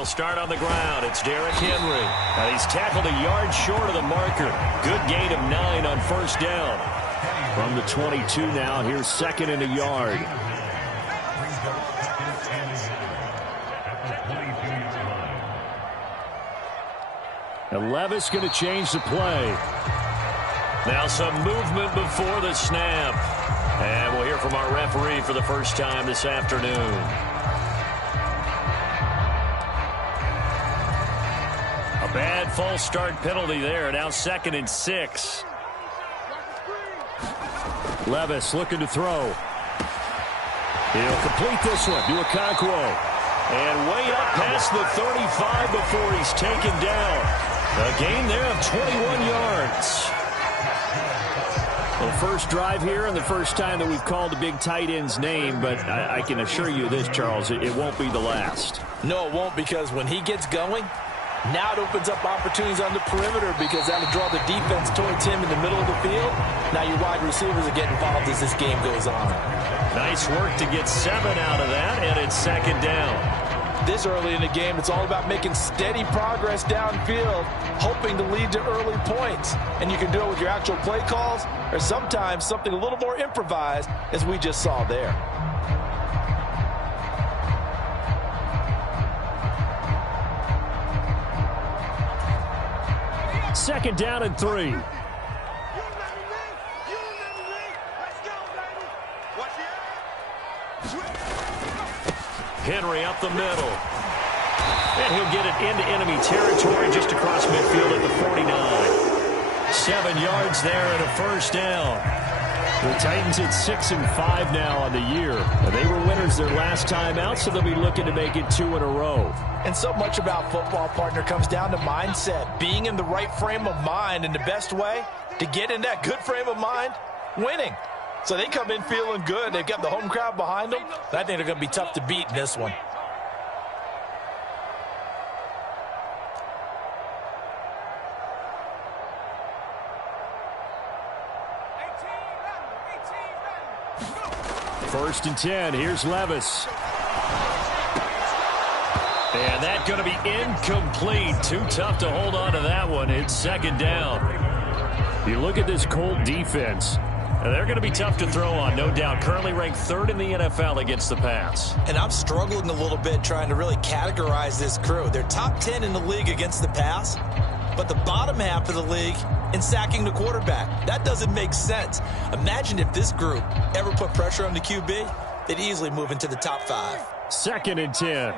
They'll start on the ground. It's Derrick Henry. He's tackled a yard short of the marker. Good gain of 9 on first down. From the 22 now, here's second and a yard. And Levis going to change the play. Now some movement before the snap. And we'll hear from our referee for the first time this afternoon. A bad false start penalty there. Now 2nd and 6. Levis looking to throw. He'll complete this one to Okonkwo. And way up past the 35 before he's taken down. A gain there of 21 yards. Well, first drive here and the first time that we've called a big tight end's name, but I can assure you this, Charles, it won't be the last. No, it won't, because when he gets going, now it opens up opportunities on the perimeter because that'll draw the defense towards him in the middle of the field. Now your wide receivers are getting involved as this game goes on. Nice work to get 7 out of that, and it's 2nd down. This early in the game, it's all about making steady progress downfield, hoping to lead to early points. And you can do it with your actual play calls or sometimes something a little more improvised, as we just saw there. Second down and 3. Henry up the middle. And he'll get it into enemy territory just across midfield at the 49. 7 yards there and a first down. The Titans at 6-5 now on the year. They were winners their last time out, so they'll be looking to make it 2 in a row. And so much about football, partner, comes down to mindset. Being in the right frame of mind, and the best way to get in that good frame of mind, winning. So they come in feeling good. They've got the home crowd behind them. I think they're going to be tough to beat in this one. First and 10. Here's Levis. And that's going to be incomplete. Too tough to hold on to that one. It's 2nd down. You look at this Colt defense. They're going to be tough to throw on, no doubt. Currently ranked 3rd in the NFL against the pass. And I'm struggling a little bit trying to really categorize this crew. They're top 10 in the league against the pass, but the bottom half of the league in sacking the quarterback. That doesn't make sense. Imagine if this group ever put pressure on the QB, they'd easily move into the top 5. 2nd and 10.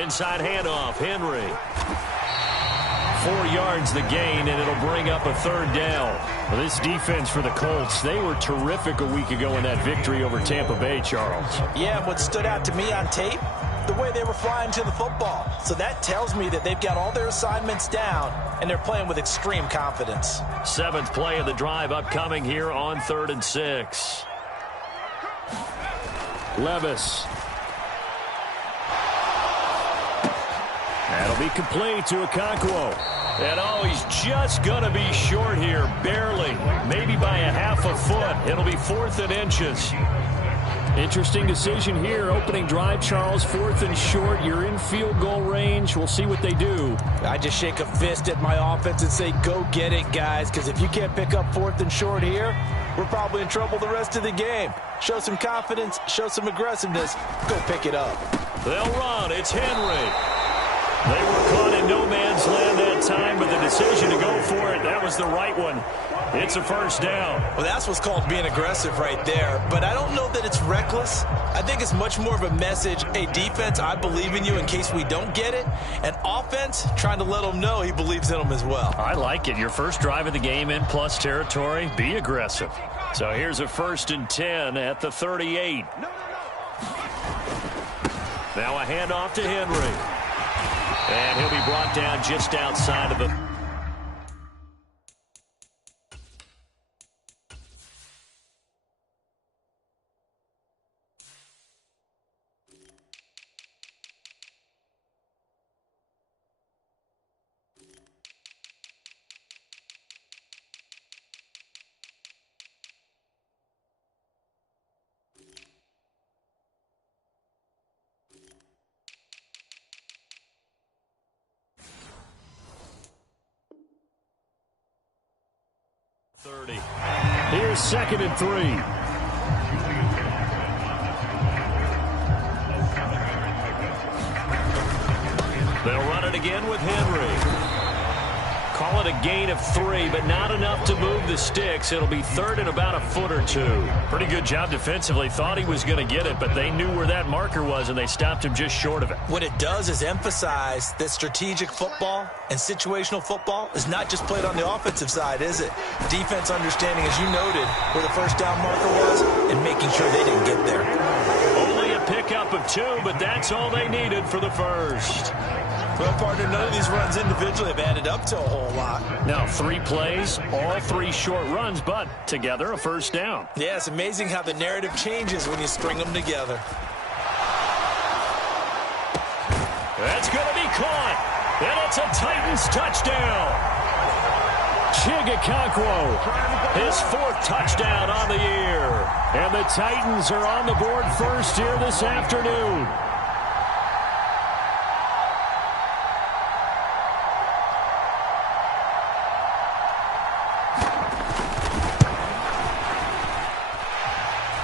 Inside handoff, Henry. 4 yards the gain, and it'll bring up a 3rd down. Well, this defense for the Colts, they were terrific a week ago in that victory over Tampa Bay, Charles. Yeah, what stood out to me on tape, the way they were flying to the football. So that tells me that they've got all their assignments down, and they're playing with extreme confidence. 7th play of the drive upcoming here on 3rd and 6. Levis. That'll be complete to Okonkwo. And oh, he's just going to be short here, barely. Maybe by a half a foot. It'll be 4th and inches. Interesting decision here. Opening drive, Charles, 4th and short. You're in field goal range. We'll see what they do. I just shake a fist at my offense and say, go get it, guys. Because if you can't pick up 4th and short here, we're probably in trouble the rest of the game. Show some confidence. Show some aggressiveness. Go pick it up. They'll run. It's Henry. They were caught in no man's land that time, but the decision to go for it, that was the right one. It's a first down. Well, that's what's called being aggressive right there. But I don't know that it's reckless. I think it's much more of a message, hey, defense, I believe in you in case we don't get it. And offense, trying to let them know he believes in them as well. I like it. Your first drive of the game in plus territory, be aggressive. So here's a 1st and 10 at the 38. Now a handoff to Henry. And he'll be brought down just outside of the... 30. Here's 2nd and 3. They'll run it again with Henry. Call it a gain of 3, but not enough to move the sticks. It'll be 3rd and about a foot or 2. Pretty good job defensively. Thought he was going to get it, but they knew where that marker was, and they stopped him just short of it. What it does is emphasize that strategic football and situational football is not just played on the offensive side, is it? Defense understanding, as you noted, where the first down marker was and making sure they didn't get there. Only a pickup of 2, but that's all they needed for the first. Well, partner, none of these runs individually have added up to a whole lot. Now 3 plays, all 3 short runs, but together a first down. Yeah, it's amazing how the narrative changes when you string them together. That's going to be caught, and it's a Titans touchdown. Chigakonkwo, his 4th touchdown on the year. And the Titans are on the board first here this afternoon.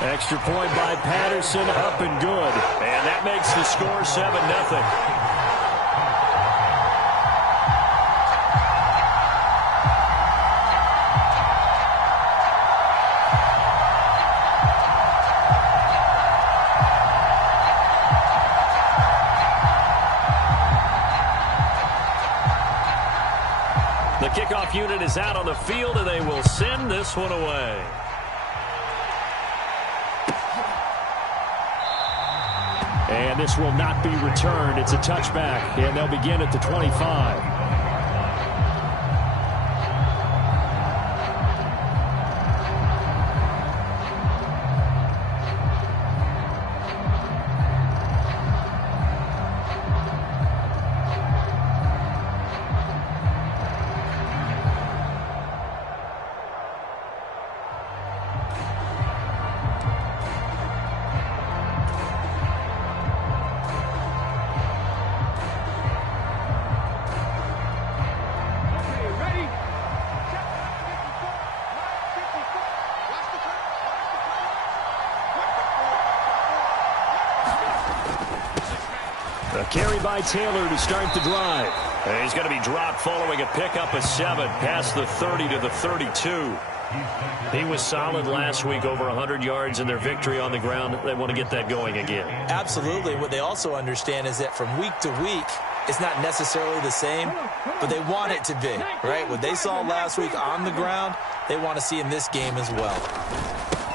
Extra point by Patterson, up and good. And that makes the score 7-0. The kickoff unit is out on the field, and they will send this one away. And this will not be returned. It's a touchback, and they'll begin at the 25. A carry by Taylor to start the drive. And he's going to be dropped following a pickup of 7 past the 30 to the 32. He was solid last week, over 100 yards in their victory on the ground. They want to get that going again. Absolutely. What they also understand is that from week to week, it's not necessarily the same, but they want it to be, right? What they saw last week on the ground, they want to see in this game as well.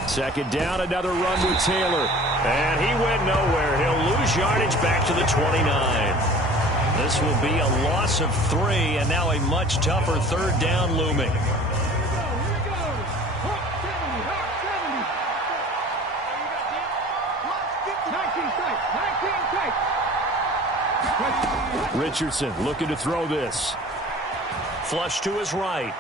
2nd down, another run with Taylor. And he went nowhere. He'll lose yardage back to the 29. This will be a loss of 3, and now a much tougher 3rd down looming. Richardson looking to throw this. Flush to his right.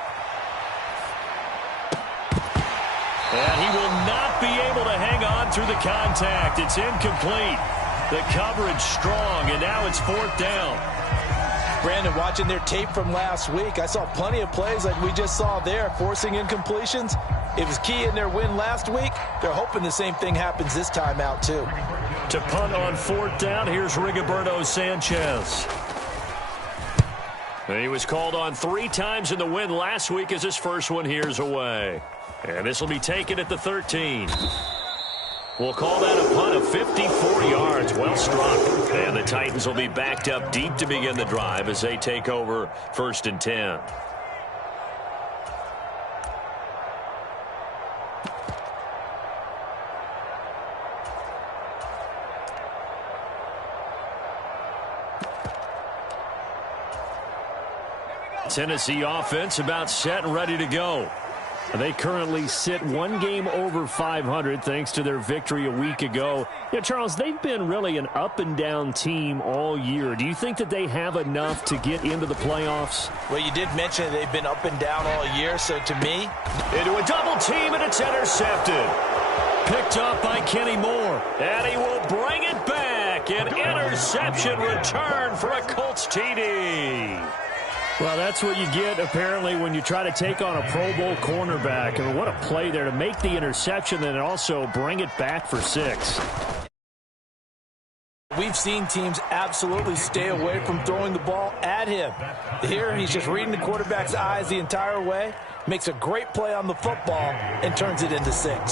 And he will not be able to hang on through the contact. It's incomplete. The coverage strong, and now it's 4th down. Brandon, watching their tape from last week, I saw plenty of plays like we just saw there, forcing incompletions. It was key in their win last week. They're hoping the same thing happens this time out, too. To punt on 4th down, here's Rigoberto Sanchez. He was called on 3 times in the win last week as his first one here's away. And this will be taken at the 13. We'll call that a punt of 54 yards. Well struck. And the Titans will be backed up deep to begin the drive as they take over 1st and 10. Tennessee offense about set and ready to go. They currently sit 1 game over 500 thanks to their victory a week ago. Yeah, Charles, they've been really an up-and-down team all year. Do you think that they have enough to get into the playoffs? Well, you did mention they've been up and down all year, so to me... Into a double team, and it's intercepted. Picked up by Kenny Moore, and he will bring it back. An interception return for a Colts TD. Well, that's what you get, apparently, when you try to take on a Pro Bowl cornerback. And what a play there to make the interception and also bring it back for 6. We've seen teams absolutely stay away from throwing the ball at him. Here, he's just reading the quarterback's eyes the entire way, makes a great play on the football, and turns it into 6.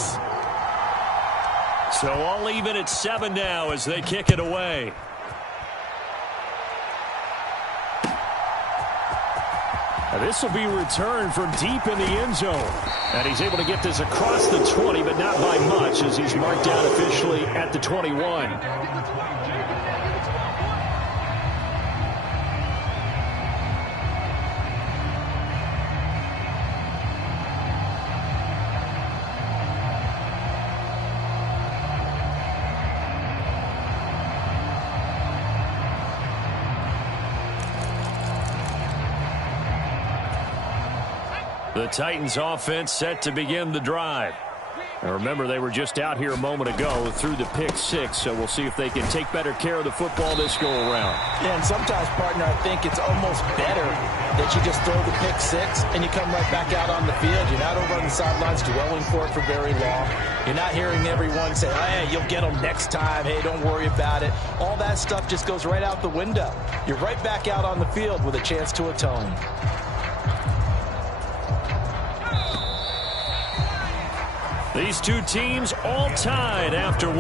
So all even at 7 now as they kick it away. Now this will be returned from deep in the end zone. And he's able to get this across the 20, but not by much as he's marked down officially at the 21. The Titans offense set to begin the drive. Now remember, they were just out here a moment ago through the pick 6, so we'll see if they can take better care of the football this go-around. Yeah, and sometimes, partner, I think it's almost better that you just throw the pick 6 and you come right back out on the field. You're not over on the sidelines dwelling for it for very long. You're not hearing everyone say, hey, you'll get them next time. Hey, don't worry about it. All that stuff just goes right out the window. You're right back out on the field with a chance to atone. These two teams all tied after 1.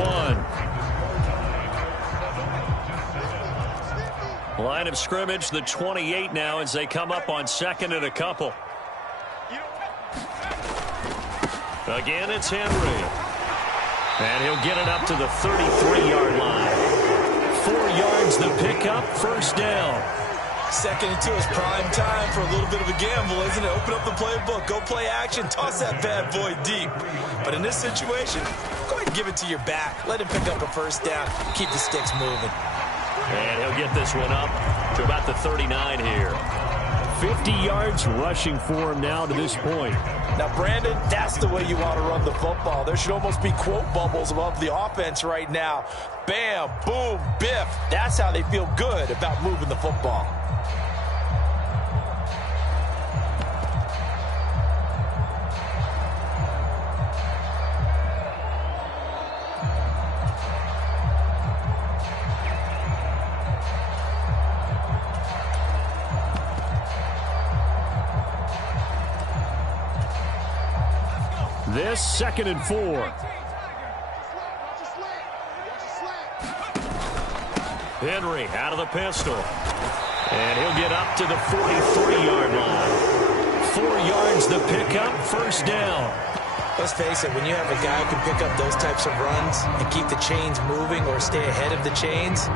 Line of scrimmage, the 28 now as they come up on 2nd and a couple. Again, it's Henry. And he'll get it up to the 33-yard line. 4 yards the pickup, first down. 2nd and 2 is prime time for a little bit of a gamble, isn't it? Open up the playbook, go play action, toss that bad boy deep. But in this situation, go ahead and give it to your back. Let him pick up a first down. Keep the sticks moving. And he'll get this one up to about the 39 here. 50 yards rushing for him now to this point. Now, Brandon, that's the way you want to run the football. There should almost be quote bubbles above the offense right now. Bam, boom, biff. That's how they feel good about moving the football. This 2nd and 4. Henry out of the pistol. And he'll get up to the 43-yard line. 4 yards the pickup, first down. Let's face it, when you have a guy who can pick up those types of runs and keep the chains moving or stay ahead of the chains,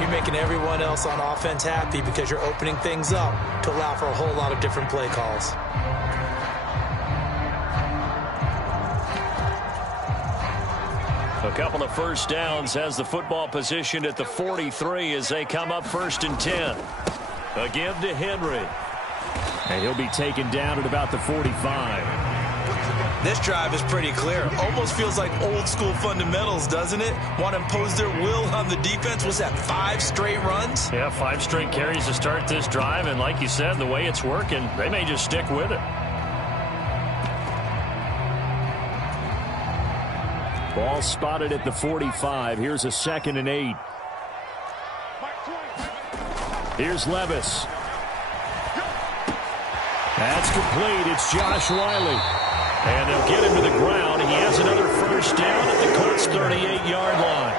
you're making everyone else on offense happy because you're opening things up to allow for a whole lot of different play calls. A couple of first downs has the football position at the 43 as they come up 1st and 10. Again to Henry. And he'll be taken down at about the 45. This drive is pretty clear. Almost feels like old school fundamentals, doesn't it? Want to impose their will on the defense. Was that 5 straight runs? Yeah, 5 straight carries to start this drive. And like you said, the way it's working, they may just stick with it. Ball spotted at the 45. Here's a 2nd and 8. Here's Levis. That's complete. It's Josh Wiley. And they'll get him to the ground. He has another first down at the Colts' 38-yard line.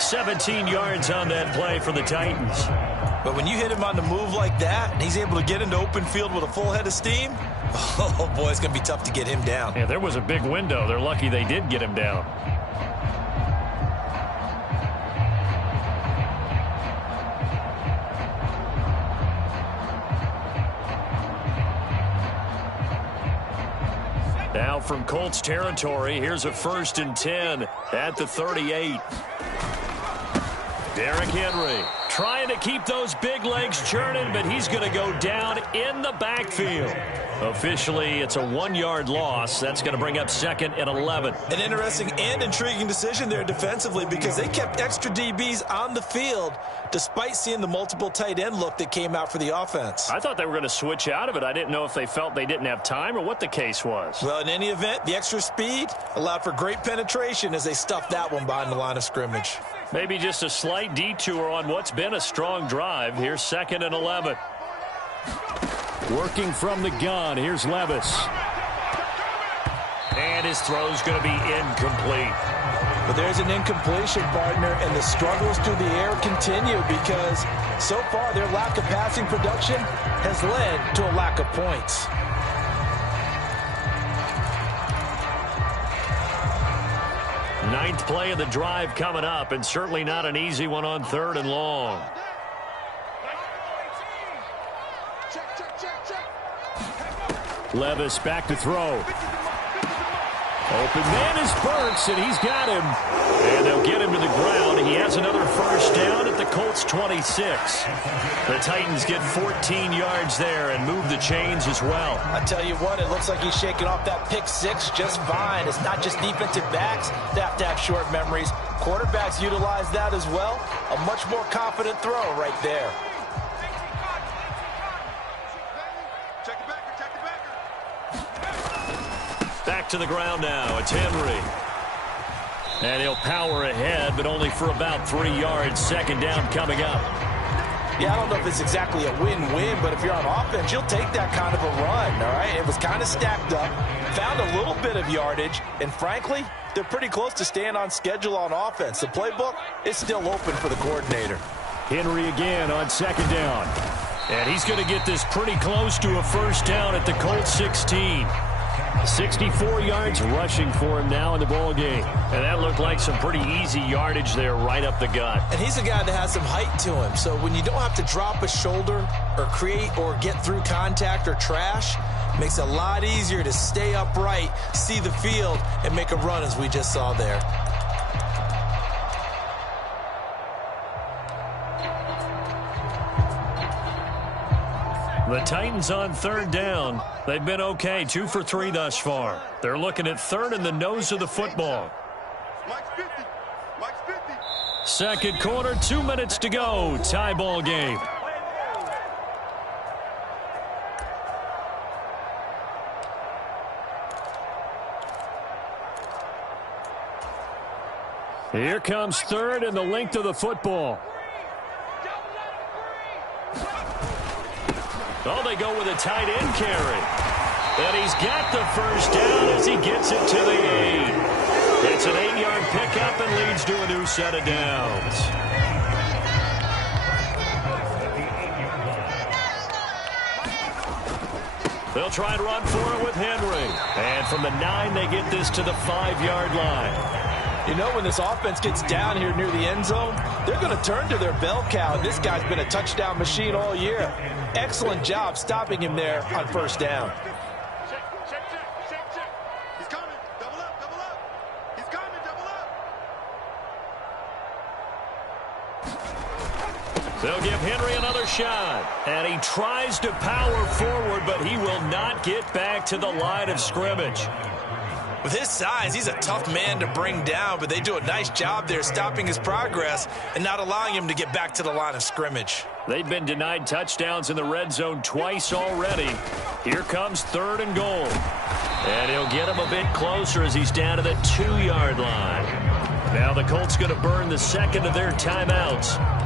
17 yards on that play for the Titans. But when you hit him on the move like that, and he's able to get into open field with a full head of steam, oh boy, it's going to be tough to get him down. Yeah, there was a big window. They're lucky they did get him down. Now from Colts territory, here's a 1st and 10 at the 38. Derrick Henry trying to keep those big legs churning, but he's going to go down in the backfield. Officially, it's a 1-yard loss. That's going to bring up 2nd and 11. An interesting and intriguing decision there defensively because they kept extra DBs on the field despite seeing the multiple tight end look that came out for the offense. I thought they were going to switch out of it. I didn't know if they felt they didn't have time or what the case was. Well, in any event, the extra speed allowed for great penetration as they stuffed that one behind the line of scrimmage. Maybe just a slight detour on what's been a strong drive. Here's 2nd and 11. Working from the gun, here's Levis. And his throw's going to be incomplete. But there's an incompletion, partner, and the struggles through the air continue because so far their lack of passing production has led to a lack of points. Ninth play of the drive coming up, and certainly not an easy one on 3rd and long. Levis back to throw. Open man is Burks, and he's got him. And they'll get him to the ground. He has another first down at the Colts 26. The Titans get 14 yards there and move the chains as well. I tell you what, it looks like he's shaking off that pick six just fine. It's not just defensive backs that have to have short memories. Quarterbacks utilize that as well. A much more confident throw right there. Back to the ground now. It's Henry. And he'll power ahead, but only for about 3 yards. 2nd down coming up. Yeah, I don't know if it's exactly a win-win, but if you're on offense, you'll take that kind of a run, all right? It was kind of stacked up, found a little bit of yardage, and frankly, they're pretty close to staying on schedule on offense. The playbook is still open for the coordinator. Henry again on 2nd down. And he's going to get this pretty close to a first down at the Colts 16. 64 yards rushing for him now in the ball game. And that looked like some pretty easy yardage there right up the gut. And he's a guy that has some height to him. So when you don't have to drop a shoulder or create or get through contact or trash, it makes it a lot easier to stay upright, see the field, and make a run as we just saw there. The Titans on 3rd down. They've been okay, 2 for 3 thus far. They're looking at 3rd in the nose of the football. 2nd quarter, 2 minutes to go. Tie ball game. Here comes 3rd and the length of the football. Oh, they go with a tight end carry. And he's got the first down as he gets it to the 8. It's an 8-yard pickup and leads to a new set of downs. They'll try and run for it with Henry. And from the 9, they get this to the 5-yard line. You know, when this offense gets down here near the end zone, they're going to turn to their bell cow. This guy's been a touchdown machine all year. Excellent job stopping him there on first down. Check. He's coming. Double up. He's coming. Double up. They'll give Henry another shot. And he tries to power forward, but he will not get back to the line of scrimmage. With his size, he's a tough man to bring down, but they do a nice job there stopping his progress and not allowing him to get back to the line of scrimmage. They've been denied touchdowns in the red zone twice already. Here comes 3rd and goal. And he'll get him a bit closer as he's down to the 2-yard line. Now the Colts going to burn the 2nd of their timeouts.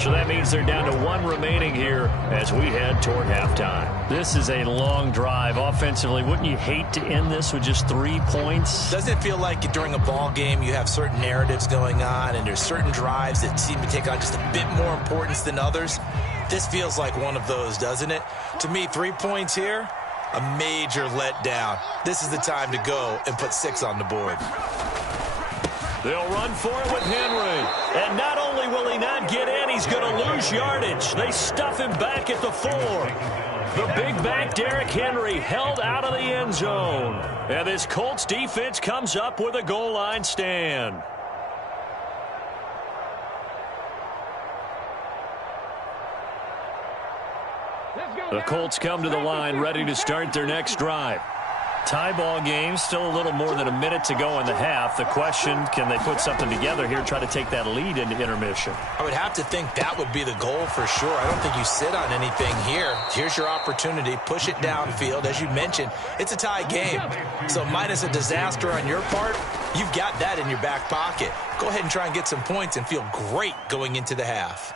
So that means they're down to 1 remaining here as we head toward halftime. This is a long drive offensively. Wouldn't you hate to end this with just 3 points? Doesn't it feel like during a ball game you have certain narratives going on and there's certain drives that seem to take on just a bit more importance than others? This feels like one of those, doesn't it? To me, 3 points here, a major letdown. This is the time to go and put 6 on the board. They'll run for it with Henry. And not only will he not get in, he's going to lose yardage. They stuff him back at the 4. The big back Derrick Henry held out of the end zone. And this Colts defense comes up with a goal line stand. The Colts come to the line ready to start their next drive. Tie ball game, still a little more than a minute to go in the half. The question, can they put something together here, try to take that lead into intermission? I would have to think that would be the goal for sure. I don't think you sit on anything here. Here's your opportunity. Push it downfield. As you mentioned, it's a tie game. So minus a disaster on your part, you've got that in your back pocket. Go ahead and try and get some points and feel great going into the half.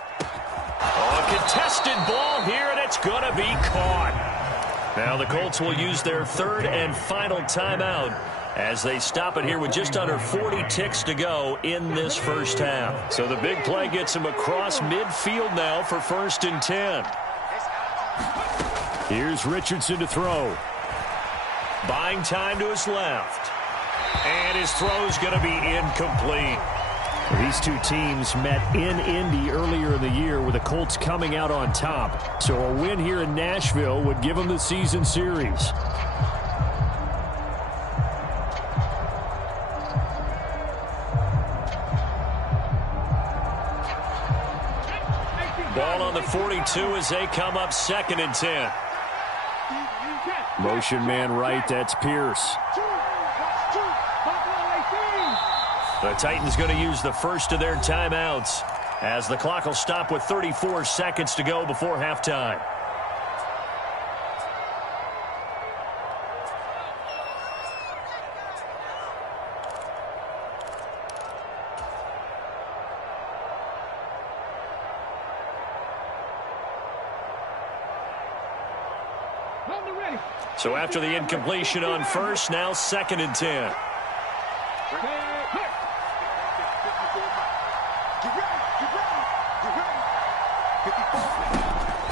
Oh, a contested ball here, and it's going to be caught. Now the Colts will use their third and final timeout as they stop it here with just under 40 ticks to go in this first half. So the big play gets him across midfield now for 1st and 10. Here's Richardson to throw. Buying time to his left. And his throw's going to be incomplete. These two teams met in Indy earlier in the year with the Colts coming out on top. So a win here in Nashville would give them the season series. Ball on the 42 as they come up 2nd and 10. Motion man right, that's Pierce. The Titans going to use the first of their timeouts as the clock will stop with 34 seconds to go before halftime. So after the incompletion on first, now 2nd and 10.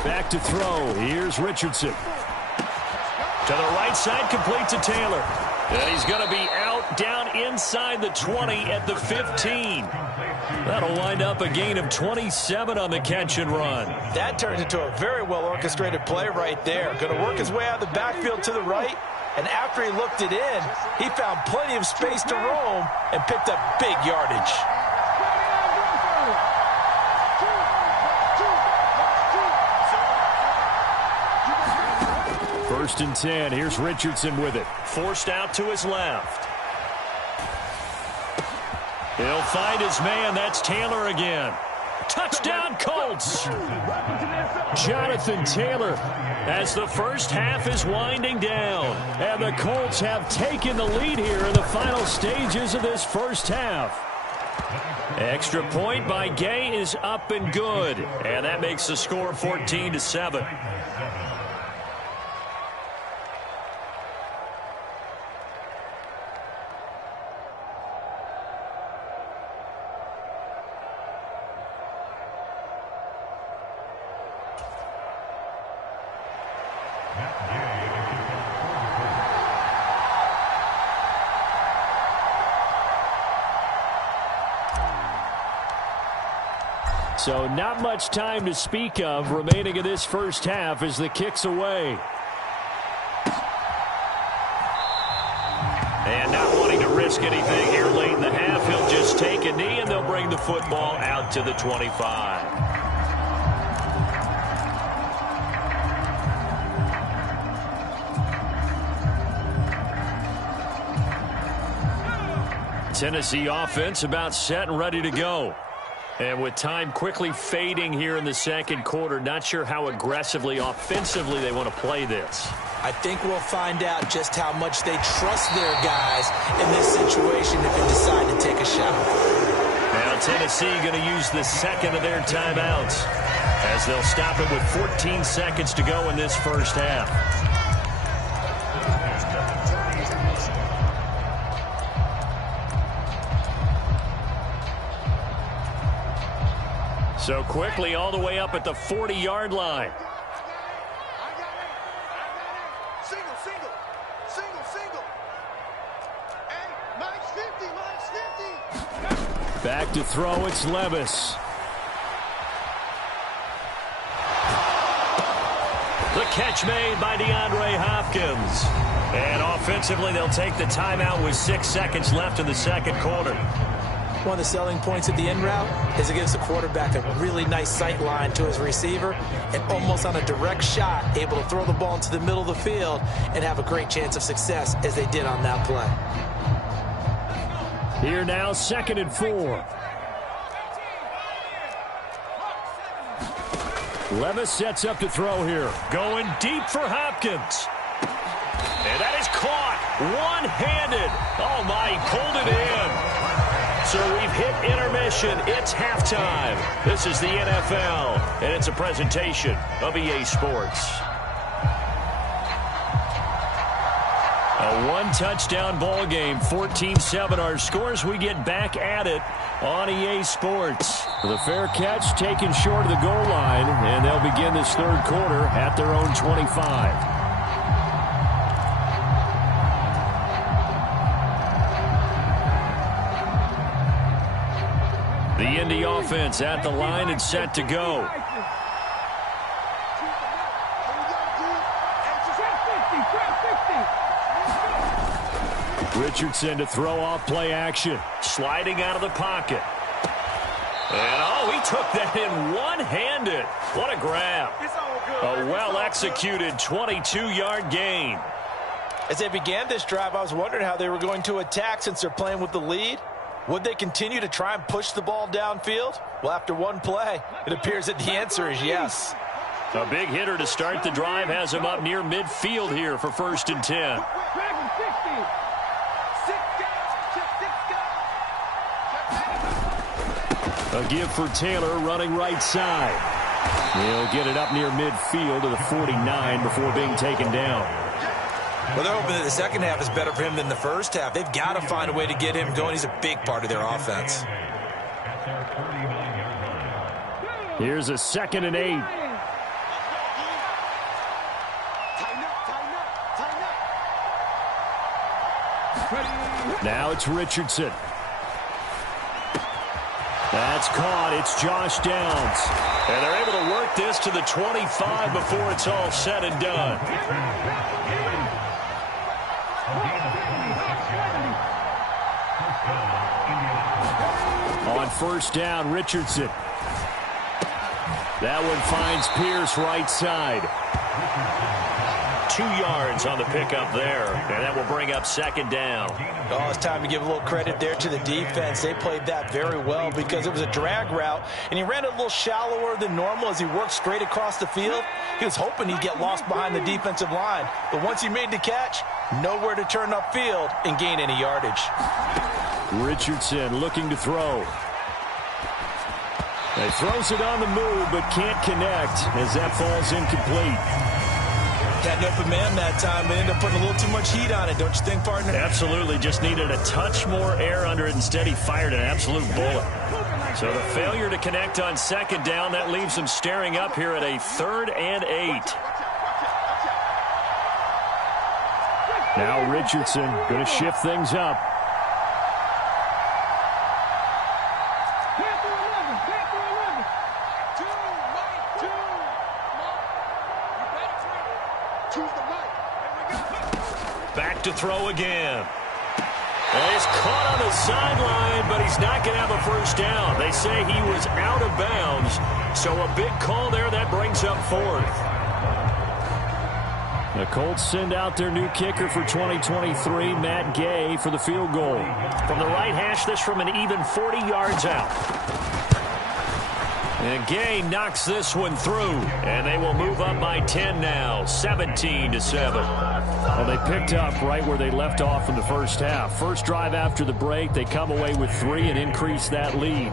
Back to throw. Here's Richardson. To the right side, complete to Taylor. And he's going to be out down inside the 20 at the 15. That'll wind up a gain of 27 on the catch and run. That turns into a very well-orchestrated play right there. Going to work his way out of the backfield to the right. And after he looked it in, he found plenty of space to roam and picked up big yardage. First and 10. Here's Richardson with it. Forced out to his left. He'll find his man. That's Taylor again. Touchdown, Colts. Jonathan Taylor as the first half is winding down. And the Colts have taken the lead here in the final stages of this first half. Extra point by Gay is up and good. And that makes the score 14-7. So not much time to speak of remaining in this first half as the kick's away. And not wanting to risk anything here late in the half, he'll just take a knee and they'll bring the football out to the 25. Tennessee offense about set and ready to go. And with time quickly fading here in the second quarter, not sure how aggressively, offensively they want to play this. I think we'll find out just how much they trust their guys in this situation if they decide to take a shot. Now Tennessee going to use the second of their timeouts as they'll stop it with 14 seconds to go in this first half. So quickly all the way up at the 40-yard line. Back to throw, it's Levis. The catch made by DeAndre Hopkins. And offensively, they'll take the timeout with 6 seconds left in the second quarter. One of the selling points at the end route is it gives the quarterback a really nice sight line to his receiver and almost on a direct shot able to throw the ball into the middle of the field and have a great chance of success as they did on that play. Here now, 2nd and 4. Levis sets up to throw here. Going deep for Hopkins. And that is caught one-handed. Oh, my, he pulled it in. So we've hit intermission. It's halftime. This is the NFL, and it's a presentation of EA Sports. A one-touchdown ball game, 14-7 our scores. We get back at it on EA Sports. The fair catch taken short of the goal line, and they'll begin this 3rd quarter at their own 25. The Indy offense at the line and set to go. Richardson to throw off play action. Sliding out of the pocket. And, oh, he took that in one-handed. What a grab. A well-executed 22-yard gain. As they began this drive, I was wondering how they were going to attack since they're playing with the lead. Would they continue to try and push the ball downfield? Well, after one play, it appears that the answer is yes. A big hitter to start the drive has him up near midfield here for 1st and 10. A give for Taylor running right side. He'll get it up near midfield to the 49 before being taken down. Well, they're hoping that the second half is better for him than the first half. They've got to find a way to get him going. He's a big part of their offense. Here's a 2nd and 8. Now it's Richardson. That's caught. It's Josh Downs. And they're able to work this to the 25 before it's all said and done. On 1st down, Richardson. That one finds Pierce right side. 2 yards on the pickup there, and that will bring up 2nd down. Oh, it's time to give a little credit there to the defense. They played that very well because it was a drag route, and he ran a little shallower than normal as he worked straight across the field. He was hoping he'd get lost behind the defensive line, but once he made the catch, nowhere to turn upfield and gain any yardage. Richardson looking to throw. He throws it on the move, but can't connect as that falls incomplete. Had an open man that time, but ended up putting a little too much heat on it, don't you think, partner? Absolutely. Just needed a touch more air under it. Instead, he fired an absolute bullet. So the failure to connect on 2nd down, that leaves him staring up here at a 3rd and 8. Now Richardson going to shift things up. Back to throw again. And he's caught on the sideline, but he's not going to have a 1st down. They say he was out of bounds, so a big call there that brings up 4th. The Colts send out their new kicker for 2023, Matt Gay, for the field goal. From the right hash, this from an even 40 yards out. And Gay knocks this one through, and they will move up by 10 now, 17-7. Well, they picked up right where they left off in the first half. First drive after the break, they come away with 3 and increase that lead.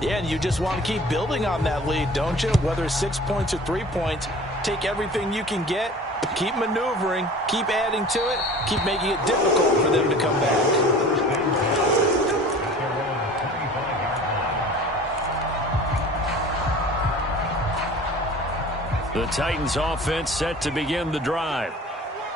Yeah, and you just want to keep building on that lead, don't you? Whether it's 6 points or 3 points, take everything you can get, keep maneuvering, keep adding to it, keep making it difficult for them to come back. The Titans offense set to begin the drive.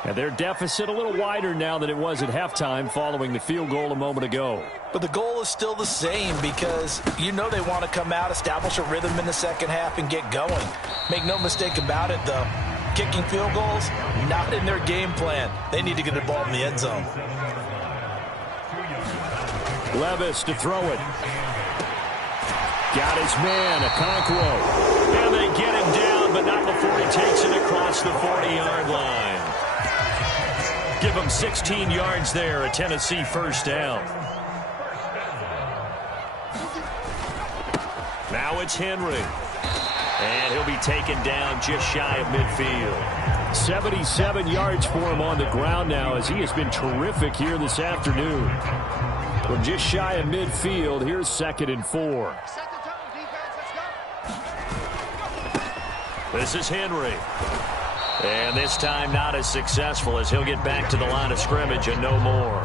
And their deficit a little wider now than it was at halftime following the field goal a moment ago. But the goal is still the same because you know they want to come out, establish a rhythm in the second half, and get going. Make no mistake about it, though. Kicking field goals, not in their game plan. They need to get the ball in the end zone. Levis to throw it. Got his man, Okonkwo. And they get him down, but not before he takes it across the 40-yard line. Give him 16 yards there, a Tennessee first down. Now it's Henry. And he'll be taken down just shy of midfield. 77 yards for him on the ground now as he has been terrific here this afternoon. From just shy of midfield, here's 2nd and 4. This is Henry. And this time not as successful as he'll get back to the line of scrimmage and no more.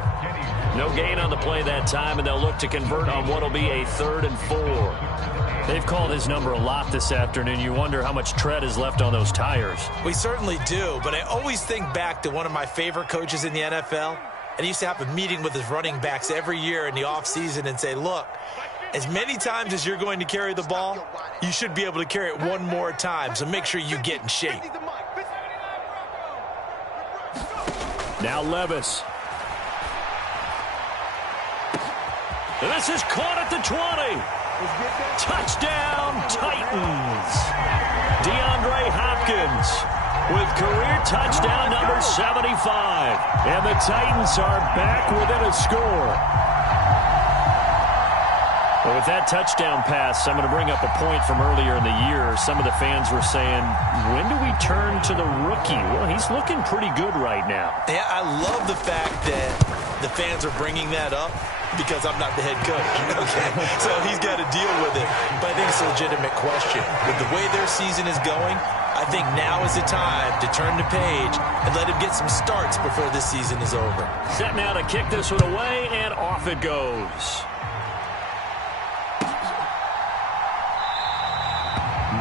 No gain on the play that time, and they'll look to convert on what will be a 3rd and 4. They've called his number a lot this afternoon. You wonder how much tread is left on those tires. We certainly do, but I always think back to one of my favorite coaches in the NFL. And he used to have a meeting with his running backs every year in the offseason and say, look, as many times as you're going to carry the ball, you should be able to carry it one more time, so make sure you get in shape. Now Levis. And this is caught at the 20. Touchdown, Titans. DeAndre Hopkins with career touchdown number 75. And the Titans are back within a score. Well, with that touchdown pass, I'm going to bring up a point from earlier in the year. Some of the fans were saying, when do we turn to the rookie? Well, he's looking pretty good right now. Yeah, I love the fact that the fans are bringing that up because I'm not the head coach. Okay, so he's got to deal with it. But I think it's a legitimate question. With the way their season is going, I think now is the time to turn the page and let him get some starts before this season is over. Set now to kick this one away, and off it goes.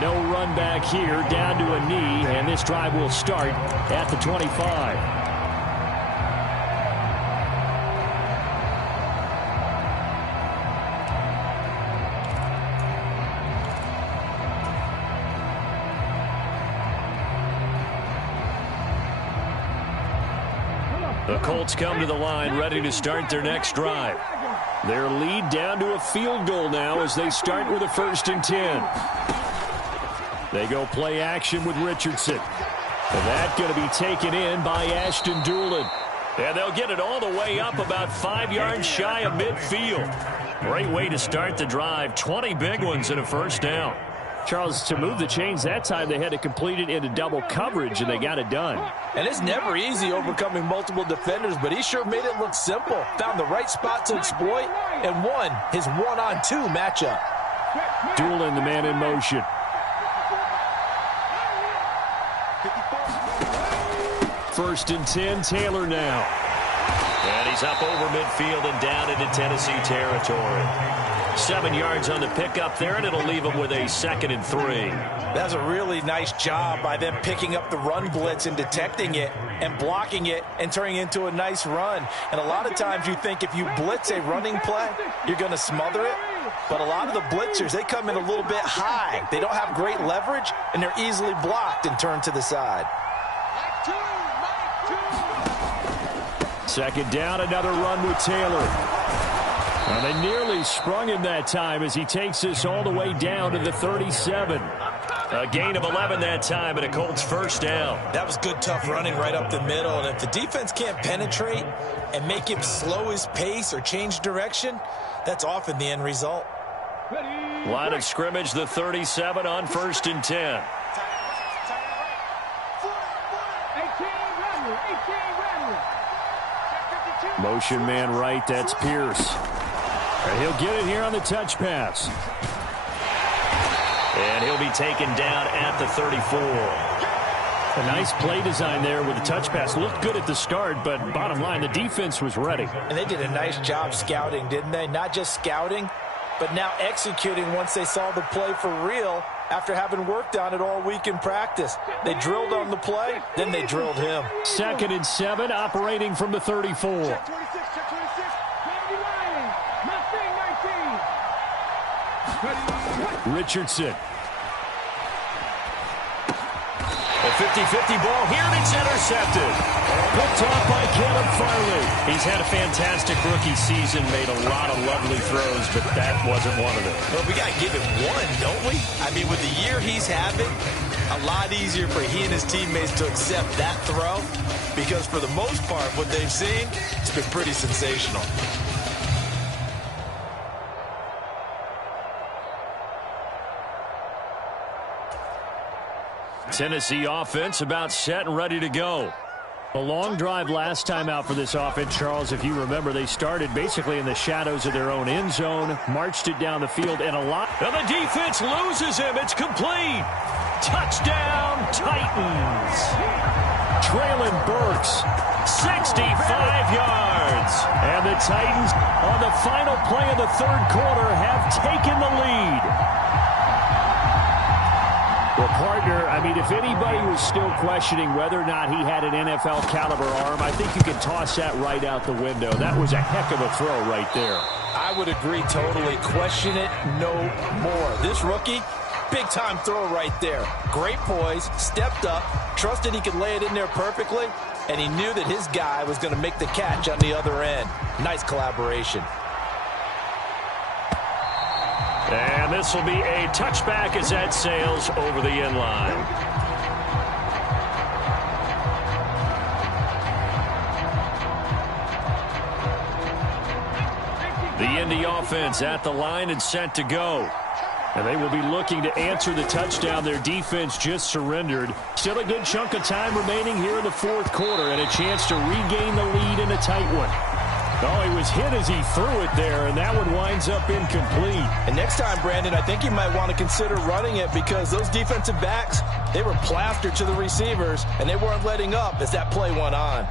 No run back here, down to a knee, and this drive will start at the 25. The Colts come to the line, ready to start their next drive. Their lead down to a field goal now as they start with a 1st and 10. They go play action with Richardson. And that going to be taken in by Ashton Doolin. And they'll get it all the way up about 5 yards shy of midfield. Great way to start the drive. 20 big ones and a first down. Charles, to move the chains that time, they had to complete it into double coverage, and they got it done. And it's never easy overcoming multiple defenders, but he sure made it look simple. Found the right spot to exploit and won his 1-on-2 matchup. Doolin, the man in motion. First and 10, Taylor now. And he's up over midfield and down into Tennessee territory. 7 yards on the pickup there, and it'll leave him with a 2nd and 3. That's a really nice job by them picking up the run blitz and detecting it and blocking it and turning it into a nice run. And a lot of times you think if you blitz a running play, you're going to smother it. But a lot of the blitzers, they come in a little bit high. They don't have great leverage, and they're easily blocked and turned to the side. 2nd down, another run with Taylor. And they nearly sprung him that time as he takes this all the way down to the 37. A gain of 11 that time, and a Colts first down. That was good, tough running right up the middle. And if the defense can't penetrate and make him slow his pace or change direction, that's often the end result. Line of scrimmage, the 37 on 1st and 10. Motion man right, that's Pierce. And he'll get it here on the touch pass. And he'll be taken down at the 34. A nice play design there with the touch pass. Looked good at the start, but bottom line, the defense was ready. And they did a nice job scouting, didn't they? Not just scouting, but now executing once they saw the play for real after having worked on it all week in practice. They drilled on the play, then they drilled him. 2nd and 7, operating from the 34. Richardson. A 50-50 ball here, and it's intercepted. Picked off by Caleb Farley. He's had a fantastic rookie season, made a lot of lovely throws, but that wasn't one of them. Well, we got to give him one, don't we? I mean, with the year he's having, a lot easier for he and his teammates to accept that throw, because for the most part, what they've seen, it's been pretty sensational. Tennessee offense about set and ready to go. A long drive last time out for this offense, Charles. If you remember, they started basically in the shadows of their own end zone, marched it down the field, and a lot. And the defense loses him. It's complete. Touchdown, Titans. Traylon Burks, 65 yards. And the Titans, on the final play of the third quarter, have taken the lead. Well, partner, I mean, if anybody was still questioning whether or not he had an NFL caliber arm, I think you can toss that right out the window. That was a heck of a throw right there. I would agree totally. Question it no more. This rookie, big-time throw right there. Great poise, stepped up, trusted he could lay it in there perfectly, and he knew that his guy was going to make the catch on the other end. Nice collaboration. And this will be a touchback as that sails over the end line. The Indy offense at the line and set to go. And they will be looking to answer the touchdown their defense just surrendered. Still a good chunk of time remaining here in the fourth quarter, and a chance to regain the lead in a tight one. Oh, he was hit as he threw it there, and that one winds up incomplete. And next time, Brandon, I think you might want to consider running it, because those defensive backs, they were plastered to the receivers, and they weren't letting up as that play went on.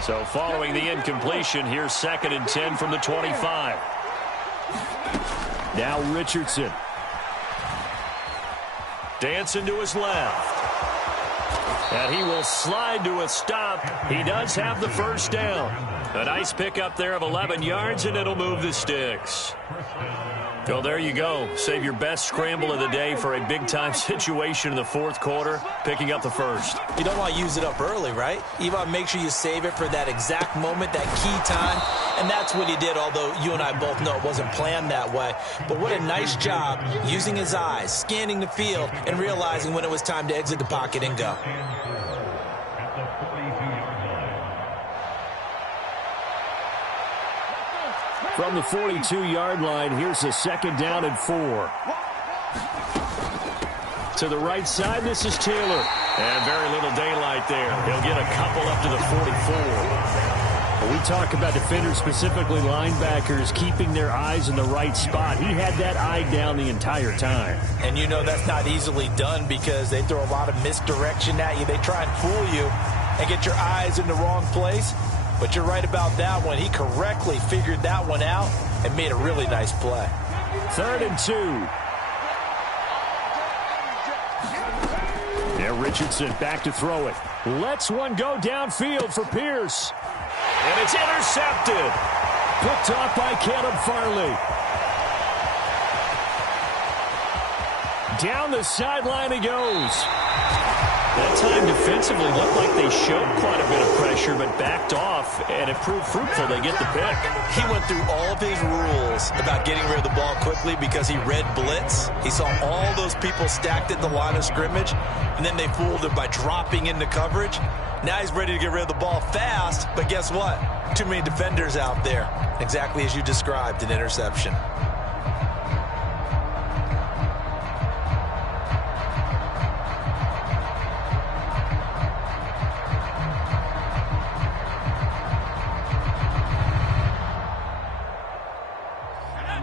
So following the incompletion, here's 2nd and 10 from the 25. Now Richardson. Dancing to his left. And he will slide to a stop. He does have the first down. A nice pickup there of 11 yards, and it'll move the sticks. So there you go. Save your best scramble of the day for a big-time situation in the fourth quarter, picking up the first. You don't want to use it up early, right? You want to make sure you save it for that exact moment, that key time. And that's what he did, although you and I both know it wasn't planned that way. But what a nice job using his eyes, scanning the field, and realizing when it was time to exit the pocket and go. From the 42-yard line, here's a 2nd down and 4. To the right side, this is Taylor. And very little daylight there. He'll get a couple up to the 44. When we talk about defenders, specifically linebackers, keeping their eyes in the right spot. He had that eye down the entire time. And you know that's not easily done, because they throw a lot of misdirection at you. They try and fool you and get your eyes in the wrong place. But you're right about that one. He correctly figured that one out and made a really nice play. 3rd and 2. Yeah, Richardson back to throw it. Lets one go downfield for Pierce. And it's intercepted. Picked off by Caleb Farley. Down the sideline he goes. That time defensively looked like they showed quite a bit of pressure, but backed off, and it proved fruitful. They get the pick. He went through all of his rules about getting rid of the ball quickly because he read blitz. He saw all those people stacked at the line of scrimmage, and then they fooled him by dropping into coverage. Now he's ready to get rid of the ball fast, but guess what? Too many defenders out there. Exactly as you described, an interception.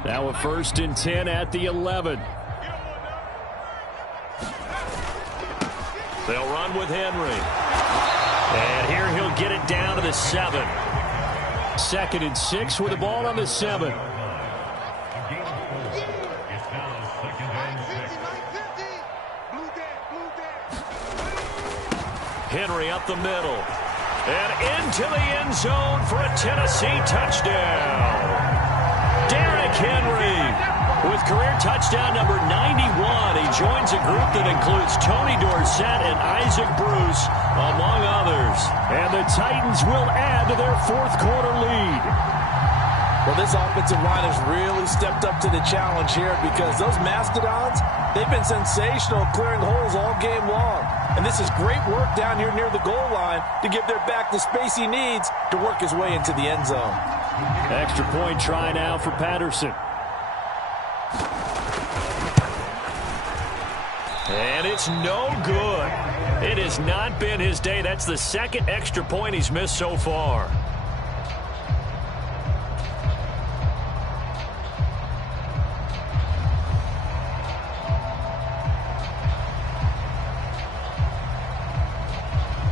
Now a 1st and 10 at the 11. They'll run with Henry. And here he'll get it down to the 7. 2nd and 6 with the ball on the 7. Henry up the middle. And into the end zone for a Tennessee touchdown. Derrick Henry with career touchdown number 91. He joins a group that includes Tony Dorsett and Isaac Bruce, among others. And the Titans will add to their fourth quarter lead. Well, this offensive line has really stepped up to the challenge here because those Mastodons, they've been sensational clearing holes all game long. And this is great work down here near the goal line to give their back the space he needs to work his way into the end zone. Extra point try now for Patterson. And it's no good. It has not been his day. That's the second extra point he's missed so far.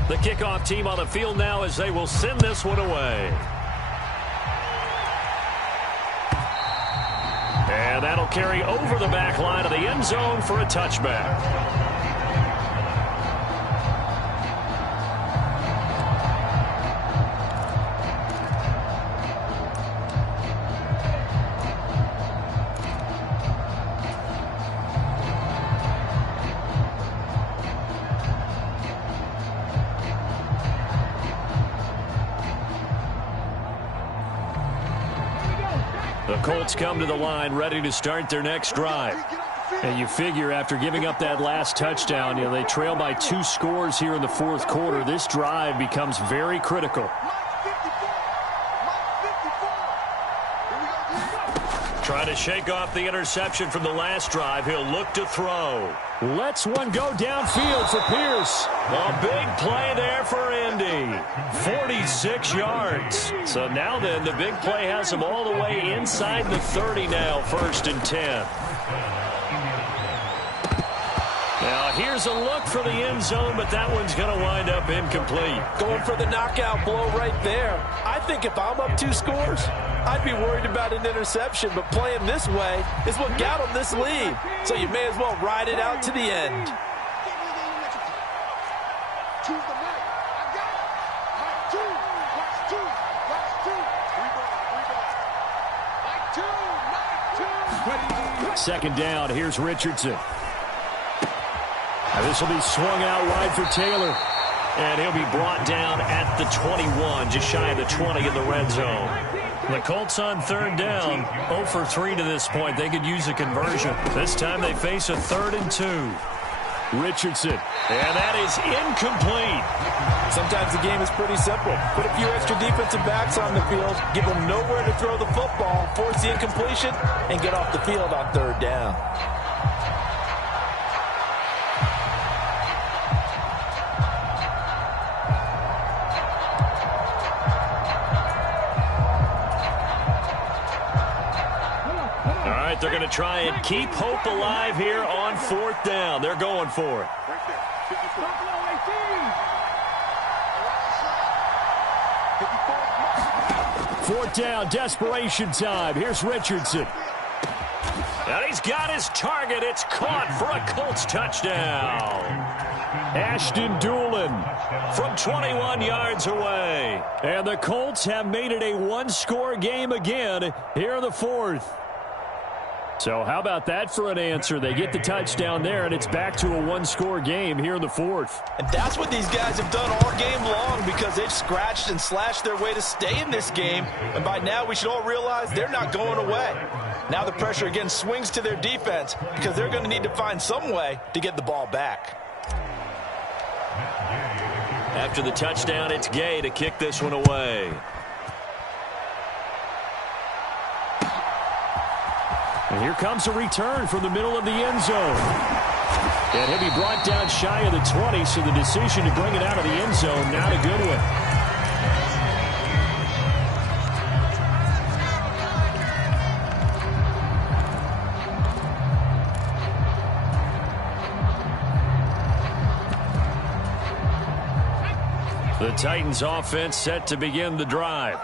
The kickoff team on the field now as they will send this one away. And that'll carry over the back line of the end zone for a touchback. The Colts come to the line ready to start their next drive. And you figure after giving up that last touchdown, they trail by 2 scores here in the fourth quarter. This drive becomes very critical. Trying to shake off the interception from the last drive. He'll look to throw. Lets one go downfield for Pierce. A big play there for Indy. 46 yards. So now then, the big play has him all the way inside the 30 now, 1st and 10. Now here's a look for the end zone, but that one's going to wind up incomplete. Going for the knockout blow right there. I think if I'm up 2 scores, I'd be worried about an interception, but playing this way is what got him this lead. So you may as well ride it out to the end. Second down, here's Richardson. Now this will be swung out wide for Taylor. And he'll be brought down at the 21, just shy of the 20 in the red zone. The Colts on 3rd down, 0 for 3 to this point. They could use a conversion. This time they face a 3rd and 2. Richardson, and that is incomplete. Sometimes the game is pretty simple. Put a few extra defensive backs on the field, give them nowhere to throw the football, force the incompletion, and get off the field on 3rd down. They're going to try and keep hope alive here on 4th down. They're going for it. Fourth down, desperation time. Here's Richardson. And he's got his target. It's caught for a Colts touchdown. Ashton Doolin from 21 yards away. And the Colts have made it a 1-score game again here in the 4th. So how about that for an answer? They get the touchdown there, and it's back to a 1-score game here in the 4th. And that's what these guys have done all game long because they've scratched and slashed their way to stay in this game. And by now, we should all realize they're not going away. Now the pressure again swings to their defense because they're going to need to find some way to get the ball back. After the touchdown, it's Gay to kick this one away. And here comes a return from the middle of the end zone. And he'll be brought down shy of the 20, so the decision to bring it out of the end zone, not a good one. The Titans offense set to begin the drive.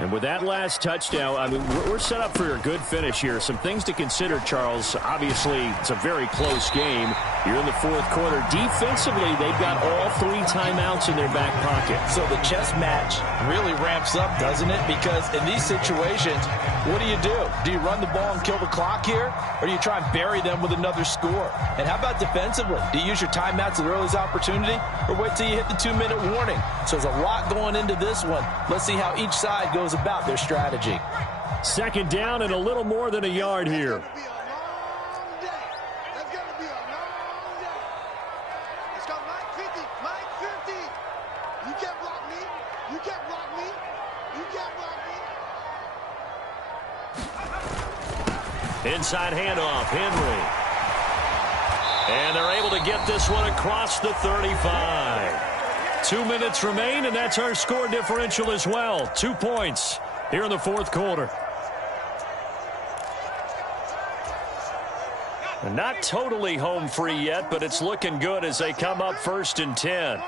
And with that last touchdown, I mean, we're set up for a good finish here. Some things to consider, Charles. Obviously, it's a very close game. You're in the fourth quarter. Defensively, they've got all 3 timeouts in their back pocket. So the chess match really ramps up, doesn't it? Because in these situations, what do? Do you run the ball and kill the clock here? Or do you try and bury them with another score? And how about defensively? Do you use your timeouts at the earliest opportunity? Or wait till you hit the 2-minute warning? So there's a lot going into this one. Let's see how each side goes about their strategy. Second down and a little more than a yard here. Inside handoff, Henry. And they're able to get this one across the 35. 2 minutes remain, and that's our score differential as well. 2 points here in the fourth quarter. And not totally home free yet, but it's looking good as they come up 1st and 10.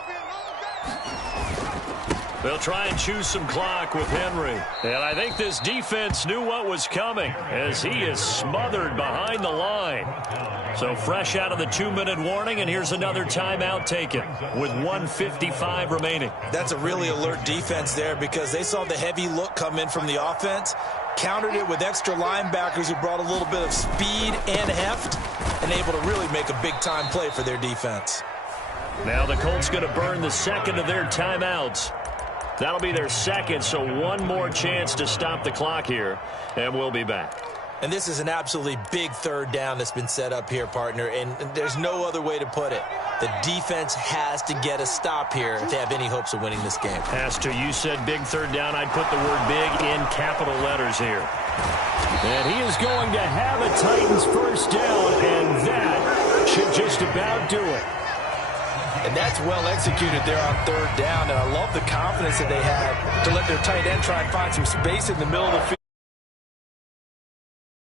They'll try and choose some clock with Henry. And I think this defense knew what was coming as he is smothered behind the line. So fresh out of the 2-minute warning, and here's another timeout taken with 1:55 remaining. That's a really alert defense there because they saw the heavy look come in from the offense, countered it with extra linebackers who brought a little bit of speed and heft, and able to really make a big-time play for their defense. Now the Colts going to burn the second of their timeouts. That'll be their second, so one more chance to stop the clock here, and we'll be back. And this is an absolutely big third down that's been set up here, partner, and there's no other way to put it. The defense has to get a stop here if they have any hopes of winning this game. Has to. You said big third down. I'd put the word big in capital letters here. And he is going to have a Titans first down, and that should just about do it. And that's well executed there on third down, and I love the confidence that they had to let their tight end try and find some space in the middle of the field.